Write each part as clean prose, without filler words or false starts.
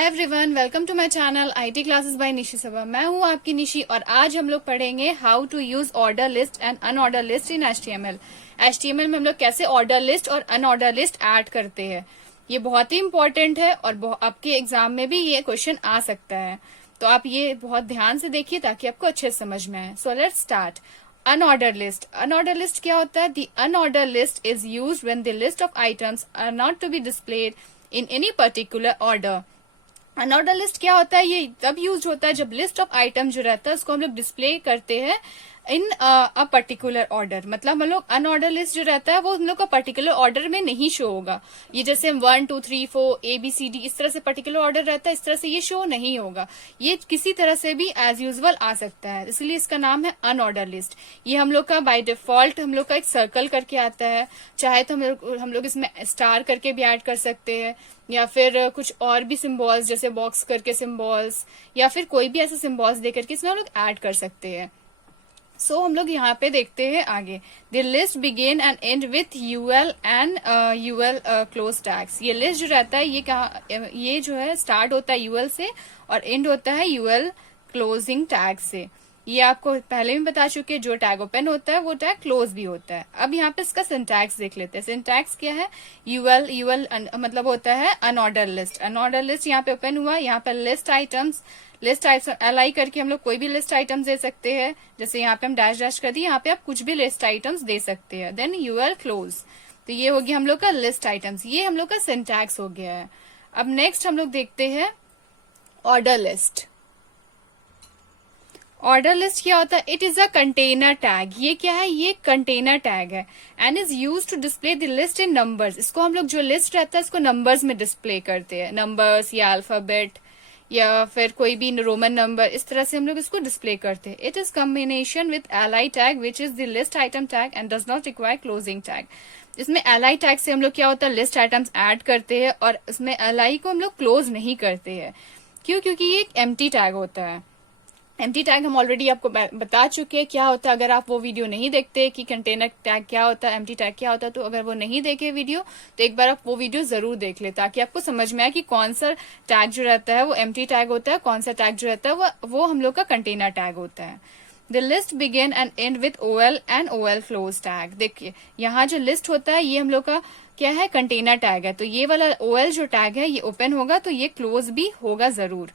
Hi everyone, welcome to my channel IT classes by Nishi Saba. मैं हूं आपकी निशी और आज हम लोग पढ़ेंगे how to use order list and unorder list in HTML. HTML में हम लोग कैसे ऑर्डर लिस्ट और अनऑर्डर लिस्ट ऐड करते हैं। ये बहुत ही इंपॉर्टेंट है और आपके एग्जाम में भी ये क्वेश्चन आ सकता है, तो आप ये बहुत ध्यान से देखिए ताकि आपको अच्छे समझ में आए। So let's start. Unorder list. Unorder list क्या होता है? The unorder list is used when the list of items are not to be displayed in any particular order. Unorder list क्या होता है? ये तब यूज होता है जब लिस्ट ऑफ आइटम जो रहता है उसको हम लोग डिस्प्ले करते हैं इन अ पर्टिकुलर ऑर्डर। मतलब हम लोग अनऑर्डर लिस्ट जो रहता है वो हम लोग का पर्टिकुलर ऑर्डर में नहीं शो होगा। ये जैसे हम 1 2 3 4 ABCD इस तरह से पर्टिकुलर ऑर्डर रहता है, इस तरह से ये शो नहीं होगा। ये किसी तरह से भी एज यूजुअल आ सकता है, इसलिए इसका नाम है अनऑर्डर लिस्ट। ये हम लोग का बाय डिफॉल्ट हम लोग का एक सर्कल करके आता है। चाहे तो हम लोग इसमें स्टार करके भी ऐड कर सकते हैं या फिर कुछ और भी सिंबल्स जैसे बॉक्स करके सिंबल्स या फिर कोई भी ऐसे सिंबल्स दे करके इसमें हम लोग ऐड कर सकते हैं। सो हम लोग यहाँ पे देखते हैं आगे। The list begin and end with UL and UL close tags. ये लिस्ट जो रहता है ये जो है स्टार्ट होता है यूएल से और एंड होता है यूएल क्लोजिंग टैग से। ये आपको पहले भी बता चुके, जो टैग ओपन होता है वो टैग क्लोज भी होता है। अब यहाँ पे इसका सिंटैक्स देख लेते हैं। सिंटैक्स क्या है? यूएल मतलब होता है अनऑर्डर लिस्ट। अनऑर्डर लिस्ट यहाँ पे ओपन हुआ, यहाँ पे लिस्ट आइटम्स LI करके हम लोग कोई भी लिस्ट आइटम्स दे सकते हैं। जैसे यहाँ पे हम डैश कर दिए, यहाँ पे आप कुछ भी लिस्ट आइटम्स दे सकते हैं। देन यूएल क्लोज, तो ये हो गया हम लोग का लिस्ट आइटम्स। ये हम लोग का सिंटैक्स हो गया है। अब नेक्स्ट हम लोग देखते हैं ऑर्डर लिस्ट। ऑर्डर लिस्ट क्या होता है? It is a container tag. ये क्या है? ये कंटेनर टैग है and is use to display the list in numbers. इसको हम लोग जो लिस्ट रहता है इसको नंबर्स में डिस्प्ले करते हैं, नंबर्स या अल्फाबेट या फिर कोई भी रोमन नंबर, इस तरह से हम लोग इसको डिस्प्ले करते हैं। It is combination with LI tag which is the list item tag and does not require closing tag. इसमें LI टैग से हम लोग क्या होता है? लिस्ट आइटम्स ऐड करते हैं और इसमें LI को हम लोग क्लोज नहीं करते हैं। क्यों? क्योंकि ये एक एम्प्टी टैग होता है। एम्प्टी टैग हम ऑलरेडी आपको बता चुके हैं क्या होता है। अगर आप वो वीडियो नहीं देखते कि कंटेनर टैग क्या होता है, एम्प्टी टैग क्या होता है, तो अगर वो नहीं देखे वीडियो तो एक बार आप वो वीडियो जरूर देख ले ताकि आपको समझ में आए कि कौन सा टैग जो रहता है वो एम्प्टी टैग होता है, कौन सा टैग जो रहता है वो हम लोग का कंटेनर टैग होता है। The list begin and end with OL and OL close tag. देखिए यहाँ जो लिस्ट होता है ये हम लोग का क्या है? कंटेनर टैग है। तो ये वाला OL जो टैग है ये ओपन होगा तो ये क्लोज भी होगा जरूर।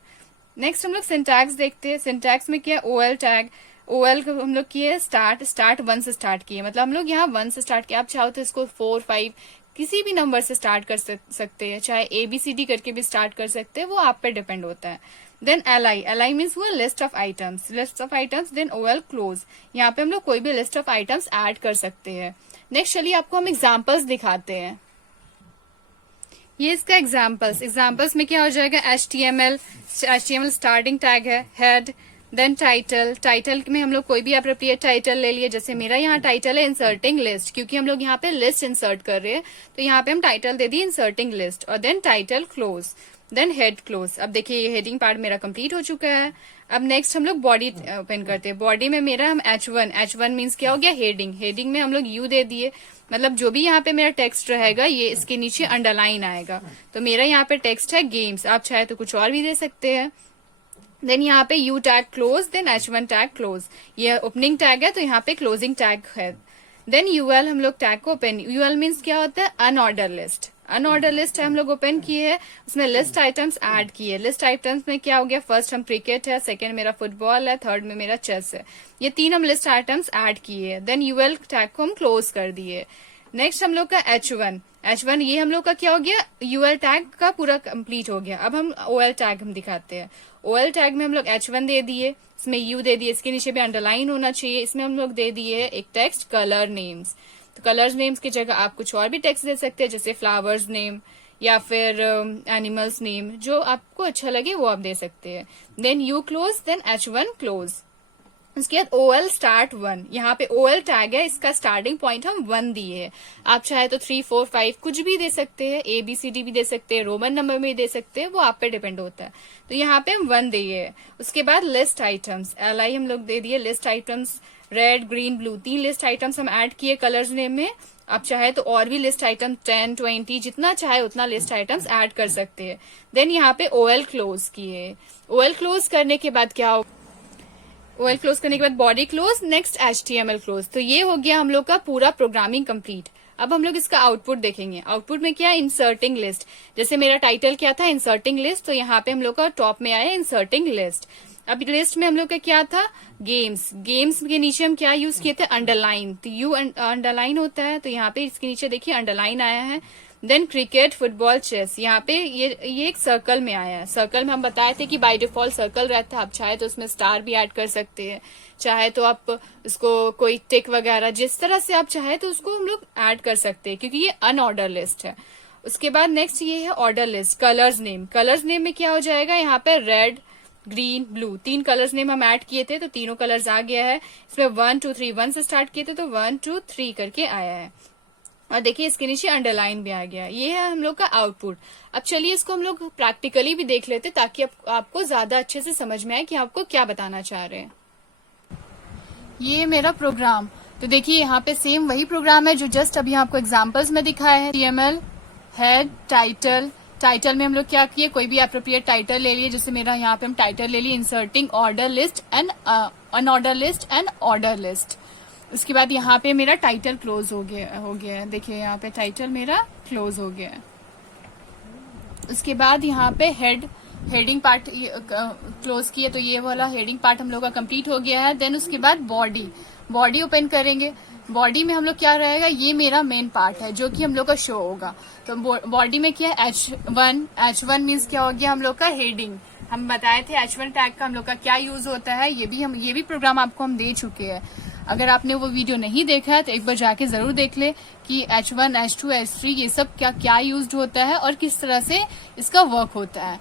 नेक्स्ट हम लोग सिंटैक्स देखते हैं। सिंटैक्स में क्या है? OL tag. OL को हम लोग किए स्टार्ट 1 से स्टार्ट किए, मतलब हम लोग यहाँ 1 से स्टार्ट किया। आप चाहो तो इसको 4 5 किसी भी नंबर से स्टार्ट कर सकते हैं, चाहे ABCD करके भी स्टार्ट कर सकते हैं, वो आप पे डिपेंड होता है। देन LI मीन्स वो list of items. Then OL close, यहाँ पे हम लोग कोई भी लिस्ट ऑफ आइटम्स ऐड कर सकते हैं। नेक्स्ट चलिए आपको हम एग्जाम्पल्स दिखाते हैं। ये इसका एग्जाम्पल्स में क्या हो जाएगा? HTML स्टार्टिंग टैग है, हेड, देन टाइटल में हम लोग कोई भी अप्रोप्रिएट टाइटल ले लिए। जैसे मेरा यहाँ टाइटल है इंसर्टिंग लिस्ट, क्योंकि हम लोग यहाँ पे लिस्ट इंसर्ट कर रहे हैं तो यहाँ पे हम टाइटल दे दिए इंसर्टिंग लिस्ट। और then title close, then head close. अब देखिए ये हेडिंग पार्ट मेरा कंप्लीट हो चुका है। अब नेक्स्ट हम लोग बॉडी ओपन करते हैं। बॉडी में मेरा हम H1 मीन्स क्या हो गया? हेडिंग में हम लोग U दे दिए, मतलब जो भी यहाँ पे मेरा टेक्स्ट रहेगा ये इसके नीचे अंडरलाइन आएगा। तो मेरा यहाँ पे टेक्स्ट है गेम्स, आप चाहे तो कुछ और भी दे सकते हैं। देन यहाँ पे U tag close, then H1 tag close. ये ओपनिंग टैग है तो यहाँ पे क्लोजिंग टैग है। देन UL हम लोग टैग को ओपन, UL मीन्स क्या होता है? Unordered list. अनऑर्डर लिस्ट है हम लोग ओपन किए हैं, उसमें लिस्ट आइटम्स ऐड किए। लिस्ट आइटम्स में क्या हो गया? फर्स्ट हम क्रिकेट है, सेकंड मेरा फुटबॉल है, थर्ड में मेरा चेस है। ये 3 हम लिस्ट आइटम्स ऐड किए। देन UL टैग को हम क्लोज कर दिए। नेक्स्ट हम लोग का H1 ये हम लोग का क्या हो गया? UL टैग का पूरा कंप्लीट हो गया। अब हम OL टैग हम दिखाते हैं। OL टैग में हम लोग H1 दे दिए, इसमें U दे दिए, इसके नीचे भी अंडरलाइन होना चाहिए। इसमें हम लोग दे दिए एक टेक्स्ट कलर नेम्स। तो कलर्स नेम्स की जगह आप कुछ और भी टेक्स्ट दे सकते हैं, जैसे फ्लावर्स नेम या फिर एनिमल्स नेम, जो आपको अच्छा लगे वो आप दे सकते हैं। Then U close, then H1 close. उसके बाद OL स्टार्ट 1, यहाँ पे OL टैग है, इसका स्टार्टिंग पॉइंट हम 1 दिए है। आप चाहे तो 3 4 5 कुछ भी दे सकते हैं, ABCD भी दे सकते हैं, रोमन नंबर में भी दे सकते हैं, वो आप पे डिपेंड होता है। तो यहाँ पे हम 1 दिए है। उसके बाद लिस्ट आइटम्स, LI हम लोग दे दिए। List items red, green, blue 3 list items हम ऐड किए कलर्स नेम में। आप चाहे तो और भी लिस्ट आइटम 10, 20 जितना चाहे उतना लिस्ट आइटम्स ऐड कर सकते हैं। देन यहाँ पे ओएल क्लोज किए। ओएल क्लोज करने के बाद क्या हो, ओएल क्लोज करने के बाद body close, next HTML close. तो ये हो गया हम लोग का पूरा प्रोग्रामिंग कंप्लीट। अब हम लोग इसका आउटपुट देखेंगे। आउटपुट में क्या है, इंसर्टिंग लिस्ट। जैसे मेरा टाइटल क्या था, इंसर्टिंग लिस्ट, तो यहाँ पे हम लोग का टॉप में आया इंसर्टिंग लिस्ट। अब लिस्ट में हम लोग का क्या था, गेम्स। गेम्स के नीचे हम क्या यूज किए थे, अंडरलाइन। तो यू अंडरलाइन होता है, तो यहाँ पे इसके नीचे देखिए अंडरलाइन आया है। देन क्रिकेट, फुटबॉल, चेस, यहाँ पे ये एक सर्कल में आया है। सर्कल में हम बताए थे कि बाय डिफॉल्ट सर्कल रहता है, आप चाहे तो उसमें स्टार भी ऐड कर सकते हैं, चाहे तो आप इसको कोई टिक वगैरह जिस तरह से आप चाहे तो उसको हम लोग ऐड कर सकते हैं, क्योंकि ये अनऑर्डर लिस्ट है। उसके बाद नेक्स्ट ये है order list. Colours name, colours name में क्या हो जाएगा, यहाँ पे red, green, blue, 3 colours name हम ऐड किए थे, तो तीनों कलर्स आ गया है। इसमें 1 2 3 1 से स्टार्ट किए थे, तो 1 2 3 करके आया है। और देखिए इसके नीचे अंडरलाइन भी आ गया। ये है हम लोग का आउटपुट। अब चलिए इसको हम लोग प्रैक्टिकली भी देख लेते, ताकि आपको ज्यादा अच्छे से समझ में आए कि आपको क्या बताना चाह रहे हैं। ये मेरा प्रोग्राम, तो देखिए यहाँ पे सेम वही प्रोग्राम है जो जस्ट अभी आपको एग्जाम्पल्स में दिखाया है। HTML, head, title. टाइटल में हम लोग क्या किए, कोई भी अप्रोप्रिएट टाइटल ले लिए। जैसे मेरा यहाँ पे हम टाइटल ले लिए inserting order list and unorder list and order list. उसके बाद यहाँ पे मेरा टाइटल क्लोज हो गया है। देखिए यहाँ पे टाइटल मेरा क्लोज हो गया है। उसके बाद यहाँ पे हेडिंग पार्ट क्लोज किए, तो ये वाला हेडिंग पार्ट हम लोग का कंप्लीट हो गया है। देन उसके बाद बॉडी ओपन करेंगे। बॉडी में हम लोग क्या रहेगा, ये मेरा मेन पार्ट है जो कि हम लोग का शो होगा। तो बॉडी में क्या है, H1 मीन्स क्या हो गया, हम लोग का हेडिंग। हम बताए थे H1 टैग का हम लोग का क्या यूज होता है, ये भी प्रोग्राम आपको हम दे चुके हैं। अगर आपने वो वीडियो नहीं देखा है तो एक बार जाके जरूर देख ले कि H1, H2, H3 ये सब क्या यूज होता है और किस तरह से इसका वर्क होता है।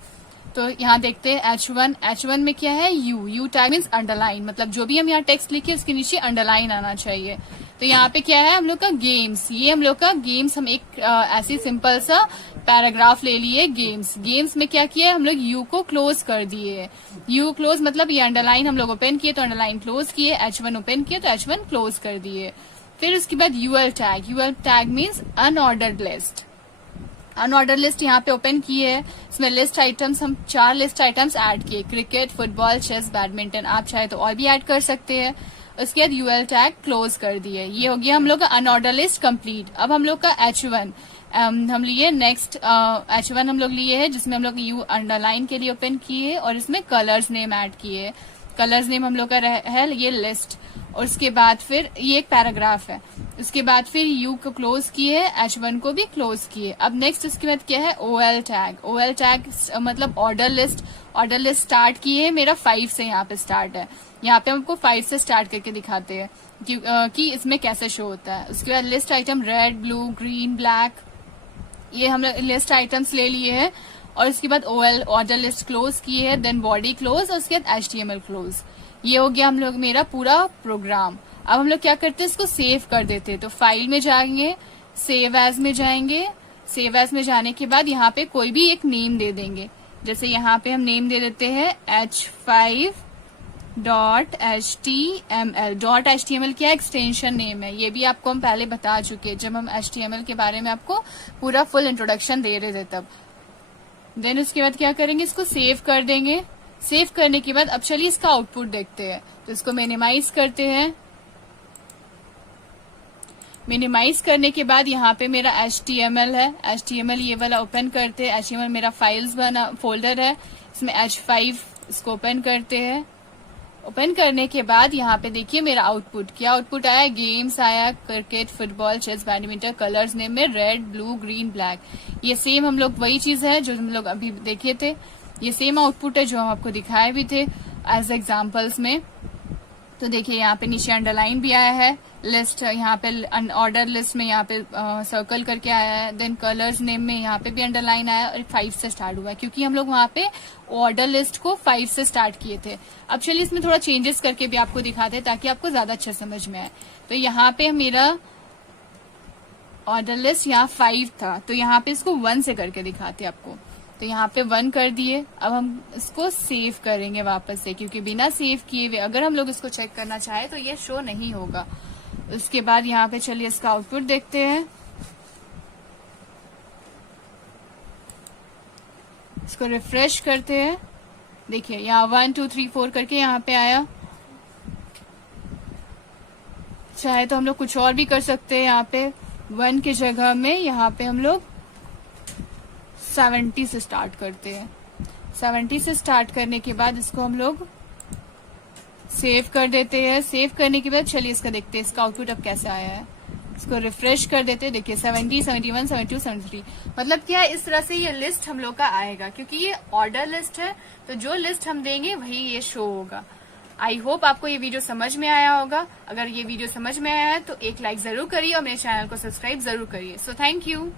तो यहाँ देखते हैं H1 में क्या है, यू टैग मीन्स अंडरलाइन, मतलब जो भी हम यहाँ टेक्स्ट लिखे उसके नीचे अंडरलाइन आना चाहिए। तो यहाँ पे क्या है हम लोग का गेम्स। ये हम लोग का गेम्स, हम एक ऐसी सिंपल सा पैराग्राफ ले लिए गेम्स में क्या किया हम लोग, यू को क्लोज कर दिए। यू क्लोज मतलब ये अंडरलाइन हम लोग ओपन किए तो अंडरलाइन क्लोज किए, H1 ओपन किए तो H1 क्लोज कर दिए। फिर उसके बाद UL tag means unordered list. Unorder list यहाँ पे ओपन की है। इसमें लिस्ट आइटम्स हम 4 लिस्ट आइटम्स ऐड किए, क्रिकेट, फुटबॉल, चेस, बैडमिंटन। आप चाहे तो और भी ऐड कर सकते हैं। उसके बाद यूएल टैग क्लोज कर दिए। ये हो गया हम लोग का अनऑर्डर लिस्ट कंप्लीट। अब हम लोग का H1 हम लिए नेक्स्ट H1 हम लोग लिए है, जिसमें हम लोग यू अंडरलाइन के लिए ओपन किए और इसमें कलर्स नेम ऐड किए। कलर्स नेम हम लोग का है ये लिस्ट। और उसके बाद फिर ये एक पैराग्राफ है। उसके बाद फिर यू को क्लोज किए, H1 को भी क्लोज किए। अब नेक्स्ट उसके बाद क्या है, ओएल टैग मतलब ऑर्डर लिस्ट स्टार्ट किए। मेरा 5 से यहाँ पे स्टार्ट है। यहाँ पे हमको 5 से स्टार्ट करके दिखाते हैं कि इसमें कैसे शो होता है। उसके बाद list item red, blue, green, black, ये हम लोग लिस्ट आइटम्स ले लिए हैं। और उसके बाद ओएल ऑर्डर लिस्ट क्लोज किए है, देन बॉडी क्लोज और उसके बाद HTML क्लोज। ये हो गया हम लोग मेरा पूरा प्रोग्राम। अब हम लोग क्या करते हैं, इसको सेव कर देते हैं। तो फाइल में जाएंगे, सेव एज में जाएंगे। सेव एज में जाने के बाद यहाँ पे कोई भी एक नेम दे देंगे। जैसे यहाँ पे हम नेम दे देते हैं H5.html। .html क्या एक्सटेंशन नेम है, ये भी आपको हम पहले बता चुके हैं जब हम HTML के बारे में आपको पूरा फुल इंट्रोडक्शन दे रहे थे तब। देन उसके बाद क्या करेंगे, इसको सेव कर देंगे। सेव करने के बाद अब चलिए इसका आउटपुट देखते हैं। तो इसको मिनिमाइज करते हैं। मिनिमाइज करने के बाद यहाँ पे मेरा HTML है। HTML ये वाला ओपन करते हैं। HTML मेरा फाइल्स फोल्डर है, इसमें H5 इसको ओपन करते हैं। ओपन करने के बाद यहाँ पे देखिए मेरा आउटपुट क्या आउटपुट आया, गेम्स आया, cricket, football, chess, badminton. Colours name में रेड, ब्लू, ग्रीन, ब्लैक। ये सेम हम लोग वही चीज है जो हम लोग अभी देखे थे। ये सेम आउटपुट है जो हम आपको दिखाए भी थे एज एग्जाम्पल्स में। तो देखिए यहाँ पे नीचे अंडरलाइन भी आया है। लिस्ट यहाँ पे ऑर्डर लिस्ट में यहाँ पे सर्कल करके आया है। देन कलर्स नेम में यहाँ पे भी अंडरलाइन आया और 5 से स्टार्ट हुआ है, क्योंकि हम लोग वहाँ पे ऑर्डर लिस्ट को 5 से स्टार्ट किए थे। अब चलिए इसमें थोड़ा चेंजेस करके भी आपको दिखाते हैं ताकि आपको ज्यादा अच्छा समझ में आए। तो यहाँ पे मेरा ऑर्डर लिस्ट यहाँ 5 था, तो यहाँ पे इसको 1 से करके दिखाते आपको। तो यहाँ पे 1 कर दिए। अब हम इसको सेव करेंगे वापस से, क्योंकि बिना सेव किए हुए अगर हम लोग इसको चेक करना चाहे तो ये शो नहीं होगा। उसके बाद यहाँ पे चलिए इसका आउटपुट देखते हैं। इसको रिफ्रेश करते हैं। देखिए यहाँ 1 2 3 4 करके यहाँ पे आया। चाहे तो हम लोग कुछ और भी कर सकते हैं। यहाँ पे 1 की जगह में यहाँ पे हम लोग 70 से स्टार्ट करते हैं। 70 से स्टार्ट करने के बाद इसको हम लोग सेव कर देते हैं। सेव करने के बाद चलिए इसका देखते हैं इसका आउटपुट अब कैसे आया है। इसको रिफ्रेश कर देते हैं। देखिए 70, 71, 72, 73 मतलब क्या है, इस तरह से ये लिस्ट हम लोग का आएगा, क्योंकि ये ऑर्डर लिस्ट है तो जो लिस्ट हम देंगे वही ये शो होगा। आई होप आपको ये वीडियो समझ में आया होगा। अगर ये वीडियो समझ में आया है तो एक लाइक जरूर करिए और मेरे चैनल को सब्सक्राइब जरूर करिए। So thank you.